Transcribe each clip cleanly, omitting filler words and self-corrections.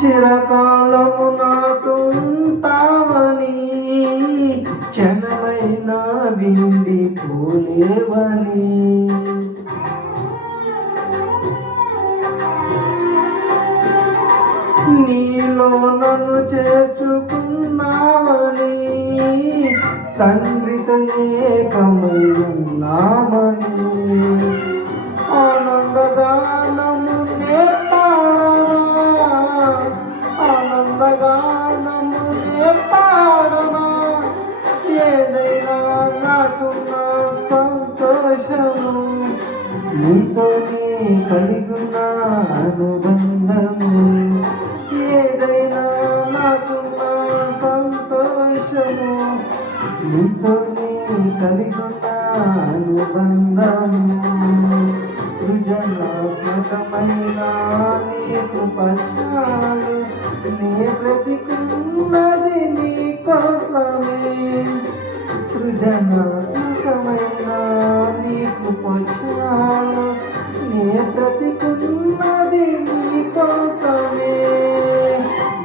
చిరకాలము నాతో ఉంటావని, క్షణమైన వీడి పోలేవని. నీలో నన్ను చేర్చుకున్నావని, తండ్రితో ఏకమై ఉన్నామని. ఆనందగానము నే పాడనా, ఆనందగానము నే పాడనా, ఏదైనా నాకు నా సంతోషము, నీతోనే కలిగున్న అనుబంధము. ఏదైనా నాకు నా సంతోషము, నీతోనే కలిగున్న అనుబంధము. సృజనాత్మకమైన నీ కృపచాలు, నే బ్రతికున్నది నీ కోసమే. సృజనాత్మకమైన నీ కృపచాలు, నే బ్రతికున్నది నీ కోసమే.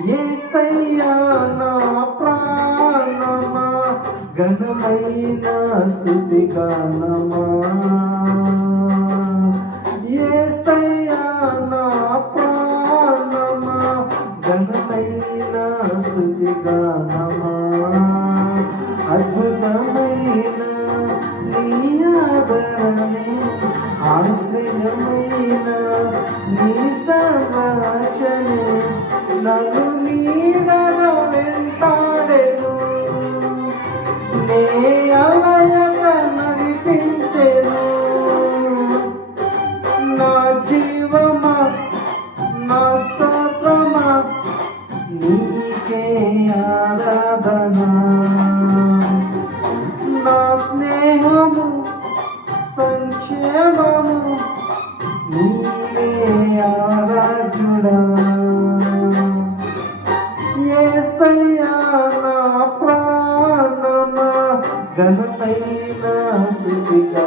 యేసయ్యా నా ప్రాణమా, ఘనమైన స్తుతి గానమా. యేసయ్యా నా ప్రాణమా, ఘనమైన స్తుతి గానమా. అద్భుతమైన నీ ఆదరణే, ఆశ్రయమైన నీ సంరక్షణే, నన్ను నీడగా వెంటాడెను, నే అలయగా నడిపించెను. నా జీవమా, నా స్తోత్రమా, నీకే ఆరాధన. నా స్నేహము, సంక్షేమము, నీవే ఆరాధ్యుడా. యేసయ్యా నా ప్రాణమా, ఘనమైన స్తుతిగా